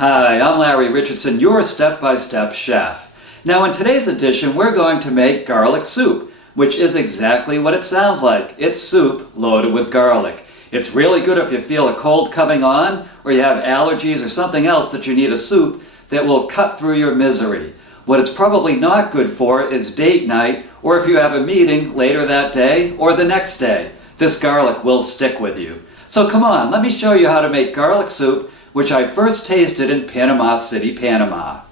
Hi, I'm Larry Richardson, your step-by-step chef. Now in today's edition we're going to make garlic soup, which is exactly what it sounds like. It's soup loaded with garlic. It's really good if you feel a cold coming on, or you have allergies or something else that you need a soup that will cut through your misery. What it's probably not good for is date night, or if you have a meeting later that day or the next day. This garlic will stick with you. So come on, let me show you how to make garlic soup, which I first tasted in Panama City, Panama.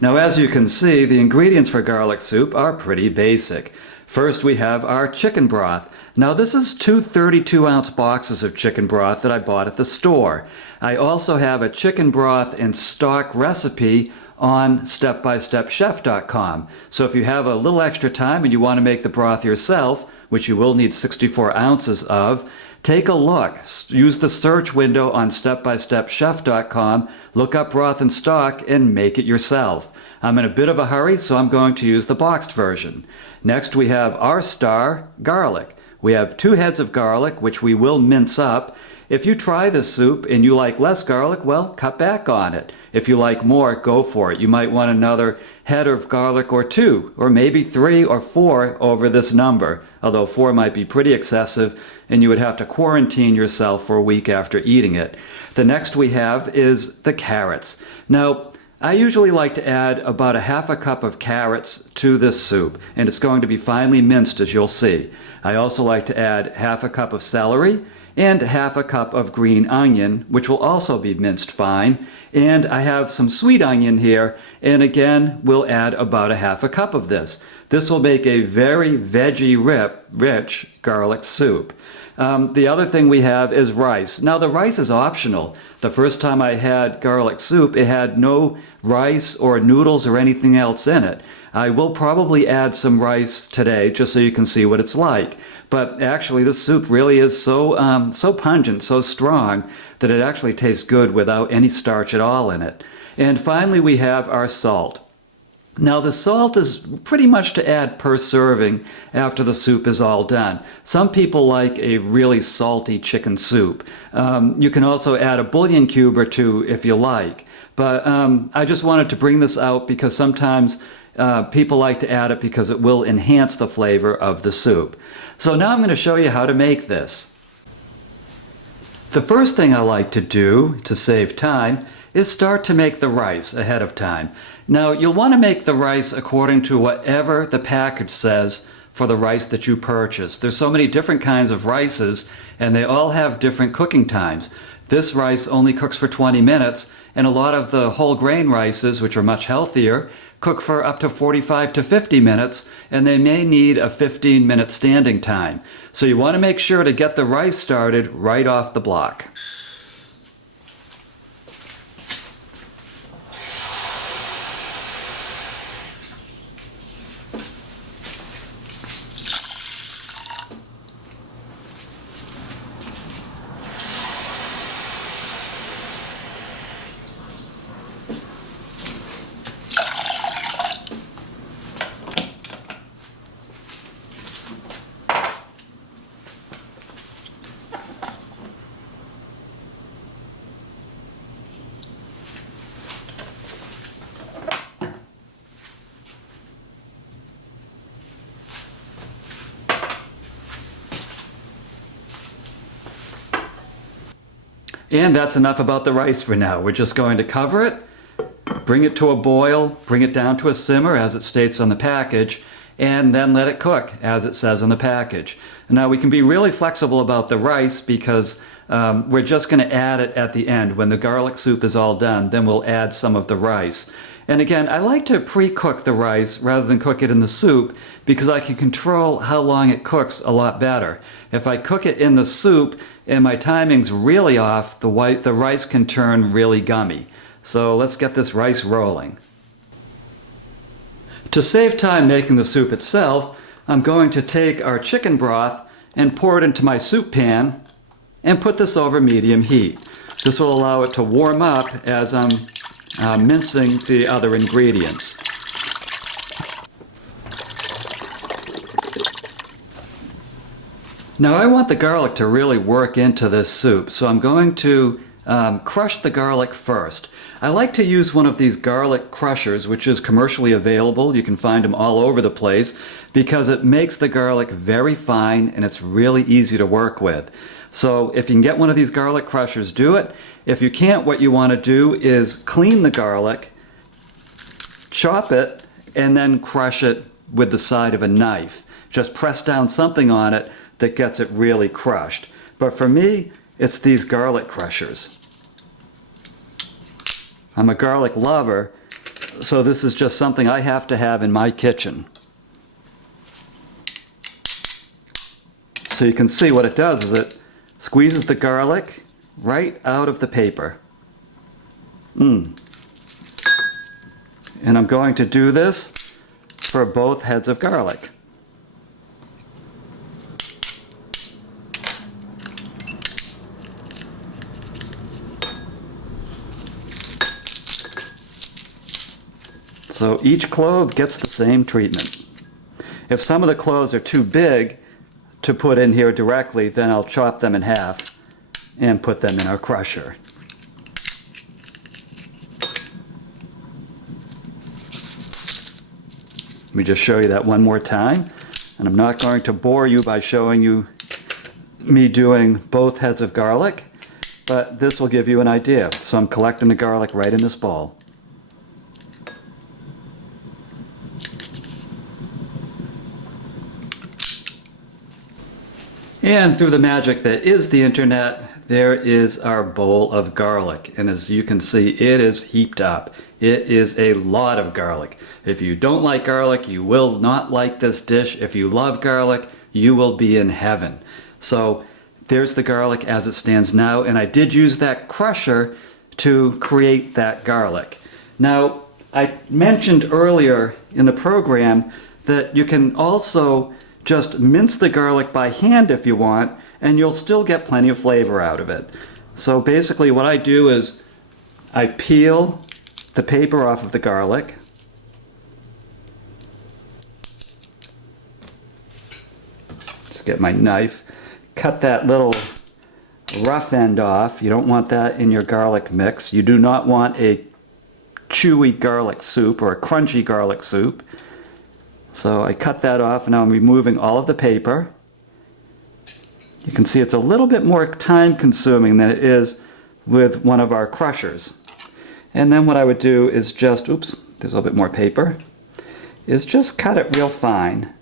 Now as you can see, the ingredients for garlic soup are pretty basic. First we have our chicken broth. Now this is two 32-ounce boxes of chicken broth that I bought at the store. I also have a chicken broth and stock recipe on stepbystepchef.com. So if you have a little extra time and you want to make the broth yourself, which you will need 64 ounces of, take a look. Use the search window on stepbystepchef.com, look up broth and stock, and make it yourself. I'm in a bit of a hurry, so I'm going to use the boxed version. Next we have our star, garlic. We have 2 heads of garlic, which we will mince up. If you try this soup and you like less garlic, well, cut back on it. If you like more, go for it. You might want another head of garlic or 2, or maybe 3 or 4 over this number, although 4 might be pretty excessive and you would have to quarantine yourself for a week after eating it. The next we have is the carrots. Now, I usually like to add about a half a cup of carrots to this soup, and it's going to be finely minced, as you'll see. I also like to add half a cup of celery and half a cup of green onion, which will also be minced fine. And I have some sweet onion here, and again, we'll add about a half a cup of this. This will make a very veggie-rich garlic soup. The other thing we have is rice. Now the rice is optional. The first time I had garlic soup, it had no rice or noodles or anything else in it. I will probably add some rice today just so you can see what it's like. But actually this soup really is so pungent, so strong, that it actually tastes good without any starch at all in it. And finally we have our salt. Now the salt is pretty much to add per serving after the soup is all done. Some people like a really salty chicken soup. You can also add a bouillon cube or 2 if you like. But I just wanted to bring this out because sometimes people like to add it because it will enhance the flavor of the soup. So now I'm going to show you how to make this. The first thing I like to do to save time is start to make the rice ahead of time. Now you'll want to make the rice according to whatever the package says for the rice that you purchase. There's so many different kinds of rices and they all have different cooking times. This rice only cooks for 20 minutes, and a lot of the whole grain rices, which are much healthier, cook for up to 45 to 50 minutes, and they may need a 15-minute standing time. So you want to make sure to get the rice started right off the block. And that's enough about the rice for now. We're just going to cover it, bring it to a boil, bring it down to a simmer as it states on the package, and then let it cook as it says on the package. Now we can be really flexible about the rice because we're just going to add it at the end. When the garlic soup is all done, then we'll add some of the rice. And again, I like to pre-cook the rice rather than cook it in the soup because I can control how long it cooks a lot better. If I cook it in the soup and my timing's really off, the rice can turn really gummy. So let's get this rice rolling. To save time making the soup itself, I'm going to take our chicken broth and pour it into my soup pan and put this over medium heat. This will allow it to warm up as I'm mincing the other ingredients. Now I want the garlic to really work into this soup, so I'm going to crush the garlic first. I like to use one of these garlic crushers, which is commercially available. You can find them all over the place, because it makes the garlic very fine and it's really easy to work with. So if you can get one of these garlic crushers, do it. If you can't, what you want to do is clean the garlic, chop it, and then crush it with the side of a knife. Just press down something on it that gets it really crushed. But for me, it's these garlic crushers. I'm a garlic lover, so this is just something I have to have in my kitchen. So you can see what it does is it squeezes the garlic right out of the paper. And I'm going to do this for both heads of garlic. So each clove gets the same treatment. If some of the cloves are too big to put in here directly, then I'll chop them in half and put them in our crusher. Let me just show you that one more time. And I'm not going to bore you by showing you me doing both heads of garlic, but this will give you an idea. So I'm collecting the garlic right in this bowl. And through the magic that is the internet, there is our bowl of garlic. And as you can see, it is heaped up. It is a lot of garlic. If you don't like garlic, you will not like this dish. If you love garlic, you will be in heaven. So there's the garlic as it stands now. And I did use that crusher to create that garlic. Now, I mentioned earlier in the program that you can also just mince the garlic by hand if you want, and you'll still get plenty of flavor out of it. So basically what I do is I peel the paper off of the garlic. Just get my knife, cut that little rough end off. You don't want that in your garlic mix. You do not want a chewy garlic soup or a crunchy garlic soup. So I cut that off, and now I'm removing all of the paper. You can see it's a little bit more time consuming than it is with one of our crushers. And then what I would do is just, oops, there's a little bit more paper, is just cut it real fine.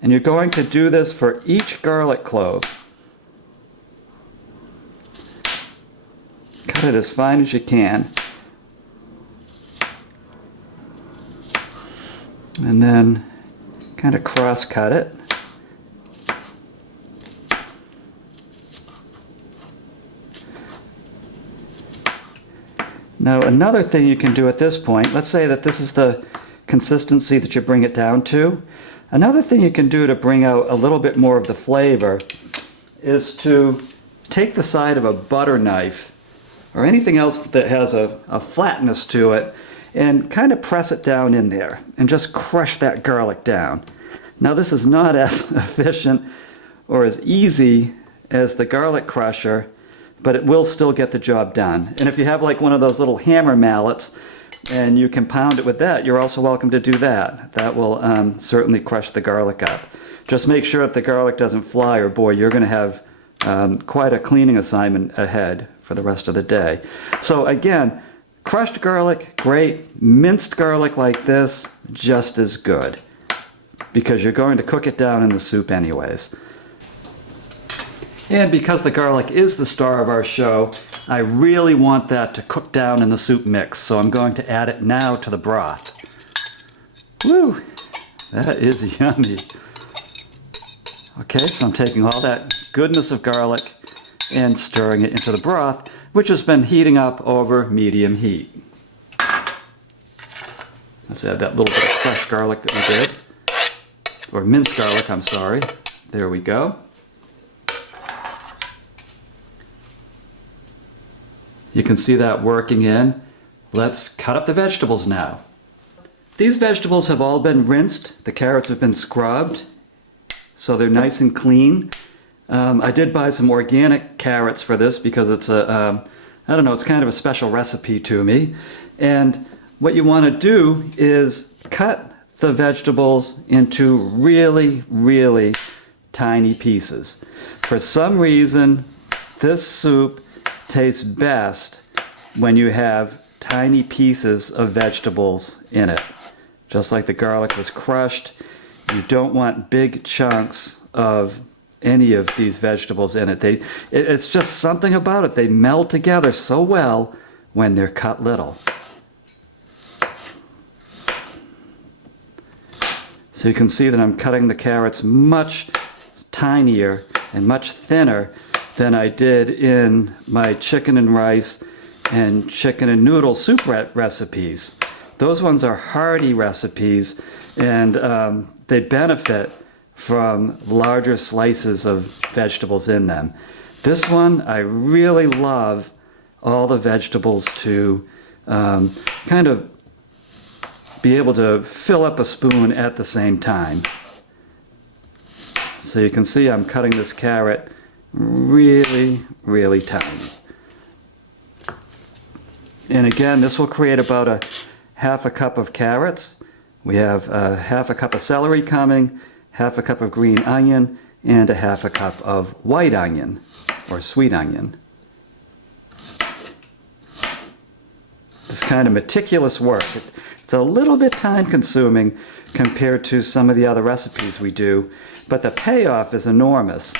And you're going to do this for each garlic clove. Cut it as fine as you can. And then kind of cross cut it. Now another thing you can do at this point, let's say that this is the consistency that you bring it down to. Another thing you can do to bring out a little bit more of the flavor is to take the side of a butter knife or anything else that has a flatness to it and kind of press it down in there and just crush that garlic down. Now this is not as efficient or as easy as the garlic crusher, but it will still get the job done. And if you have like one of those little hammer mallets and you can pound it with that, you're also welcome to do that. That will certainly crush the garlic up. Just make sure that the garlic doesn't fly, or boy, you're going to have quite a cleaning assignment ahead for the rest of the day. So again, crushed garlic, great. Minced garlic like this, just as good, because you're going to cook it down in the soup anyways. And because the garlic is the star of our show, I really want that to cook down in the soup mix, so I'm going to add it now to the broth. Woo! That is yummy. Okay, so I'm taking all that goodness of garlic and stirring it into the broth, which has been heating up over medium heat. Let's add that little bit of fresh garlic that we did. Or minced garlic, I'm sorry. There we go. You can see that working in. Let's cut up the vegetables now. These vegetables have all been rinsed. The carrots have been scrubbed, so they're nice and clean. I did buy some organic carrots for this because it's a, I don't know, it's kind of a special recipe to me. And what you want to do is cut the vegetables into really, really tiny pieces. For some reason, this soup tastes best when you have tiny pieces of vegetables in it. Just like the garlic was crushed, you don't want big chunks of any of these vegetables in it. It's just something about it. They meld together so well when they're cut little. So you can see that I'm cutting the carrots much tinier and much thinner than I did in my chicken and rice and chicken and noodle soup recipes. Those ones are hearty recipes, and they benefit from larger slices of vegetables in them. This one, I really love all the vegetables to kind of be able to fill up a spoon at the same time. So you can see I'm cutting this carrot really, really tiny. And again, this will create about a half a cup of carrots. We have half a cup of celery coming, half a cup of green onion, and a half a cup of white onion, or sweet onion. This kind of meticulous work. It's a little bit time consuming compared to some of the other recipes we do, but the payoff is enormous.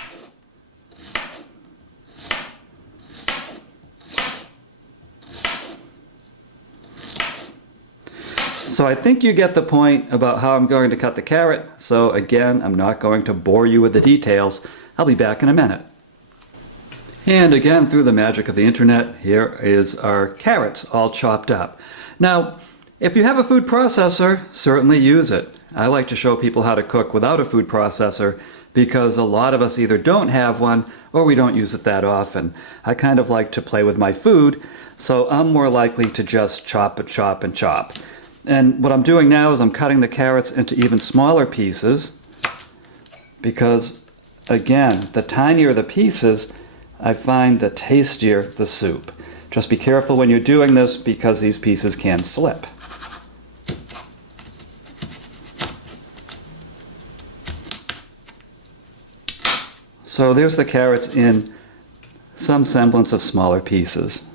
So I think you get the point about how I'm going to cut the carrot. So again, I'm not going to bore you with the details. I'll be back in a minute. And again, through the magic of the internet, here is our carrots all chopped up. Now, if you have a food processor, certainly use it. I like to show people how to cook without a food processor because a lot of us either don't have one or we don't use it that often. I kind of like to play with my food, so I'm more likely to just chop and chop and chop. And what I'm doing now is I'm cutting the carrots into even smaller pieces because, again, the tinier the pieces, I find the tastier the soup. Just be careful when you're doing this because these pieces can slip. So there's the carrots in some semblance of smaller pieces.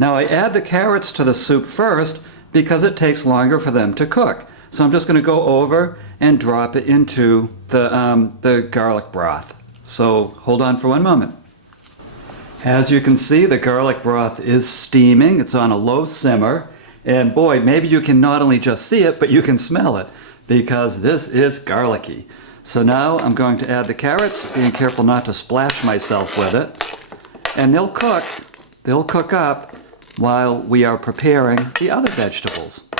Now I add the carrots to the soup first because it takes longer for them to cook. So I'm just going to go over and drop it into the garlic broth. So hold on for one moment. As you can see, the garlic broth is steaming. It's on a low simmer. And boy, maybe you can not only just see it, but you can smell it because this is garlicky. So now I'm going to add the carrots, being careful not to splash myself with it. And they'll cook up while we are preparing the other vegetables.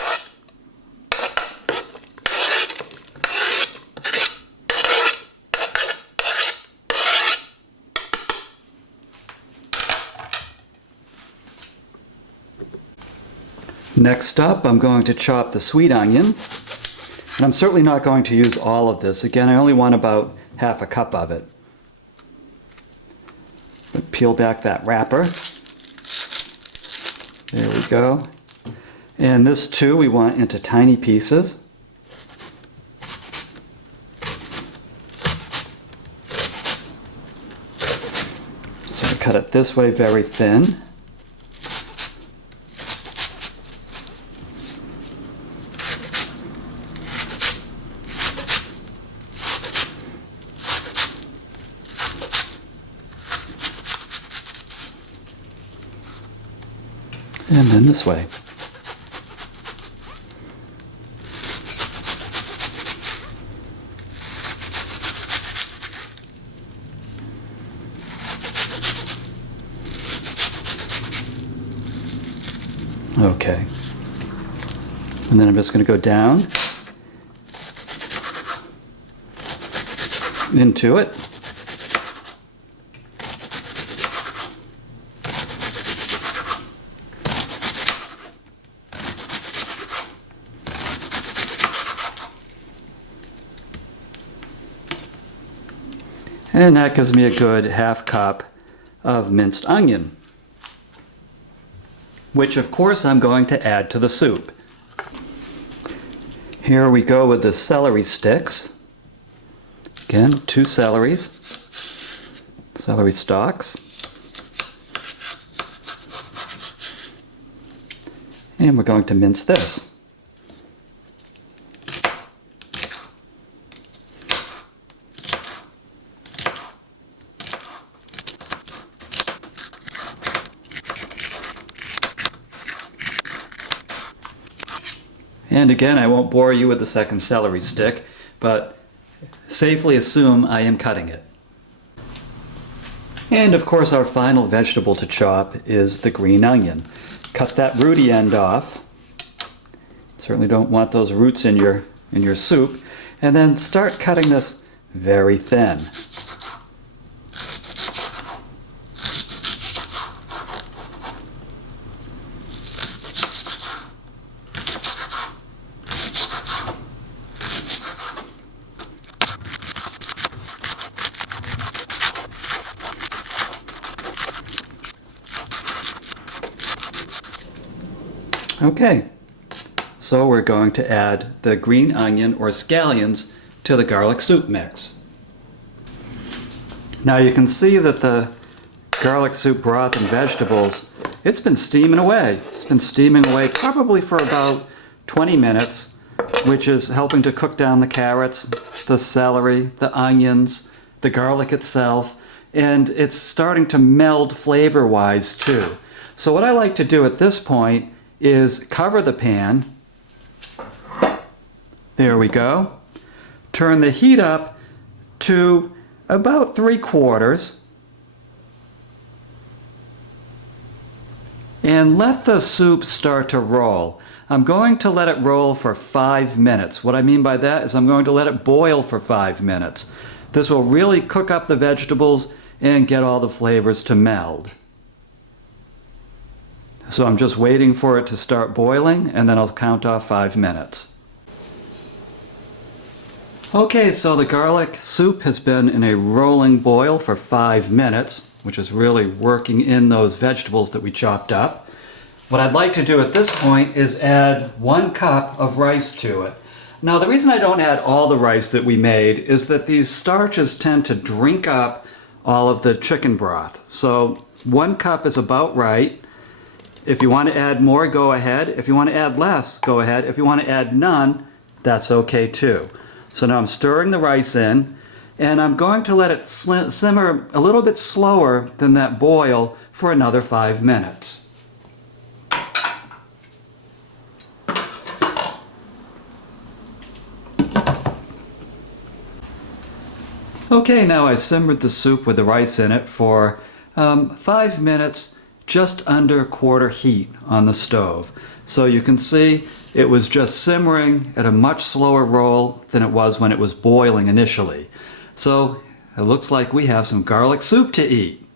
Next up, I'm going to chop the sweet onion. And I'm certainly not going to use all of this. Again, I only want about half a cup of it. But peel back that wrapper. There we go. And this too we want into tiny pieces. So I cut it this way very thin. And then this way. Okay. And then I'm just going to go down into it. And that gives me a good ½ cup of minced onion, which of course I'm going to add to the soup. Here we go with the celery sticks. Again, 2 celery stalks. And we're going to mince this. And again, I won't bore you with the second celery stick, but safely assume I am cutting it. And of course our final vegetable to chop is the green onion. Cut that rooty end off. Certainly don't want those roots in your soup. And then start cutting this very thin. Okay, so we're going to add the green onion or scallions to the garlic soup mix. Now you can see that the garlic soup broth and vegetables, it's been steaming away. It's been steaming away probably for about 20 minutes, which is helping to cook down the carrots, the celery, the onions, the garlic itself, and it's starting to meld flavor-wise too. So what I like to do at this point is cover the pan. There we go. Turn the heat up to about 3/4 and let the soup start to roll. I'm going to let it roll for 5 minutes. What I mean by that is I'm going to let it boil for 5 minutes. This will really cook up the vegetables and get all the flavors to meld. So I'm just waiting for it to start boiling, and then I'll count off 5 minutes. Okay, so the garlic soup has been in a rolling boil for 5 minutes, which is really working in those vegetables that we chopped up. What I'd like to do at this point is add 1 cup of rice to it. Now the reason I don't add all the rice that we made is that these starches tend to drink up all of the chicken broth. So 1 cup is about right. If you want to add more, go ahead. If you want to add less, go ahead. If you want to add none, that's okay too. So now I'm stirring the rice in, and I'm going to let it simmer a little bit slower than that boil for another 5 minutes. Okay, now I simmered the soup with the rice in it for 5 minutes, just under quarter heat on the stove. So you can see it was just simmering at a much slower roll than it was when it was boiling initially. So it looks like we have some garlic soup to eat.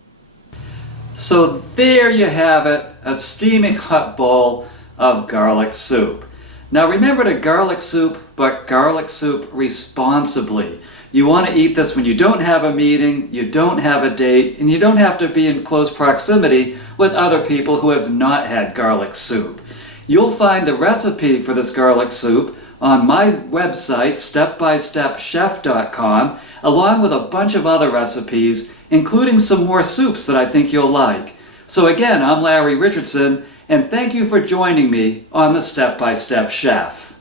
So there you have it, a steaming hot bowl of garlic soup. Now remember to garlic soup, but garlic soup responsibly. You want to eat this when you don't have a meeting, you don't have a date, and you don't have to be in close proximity with other people who have not had garlic soup. You'll find the recipe for this garlic soup on my website, stepbystepchef.com, along with a bunch of other recipes, including some more soups that I think you'll like. So again, I'm Larry Richardson, and thank you for joining me on the Step by Step Chef.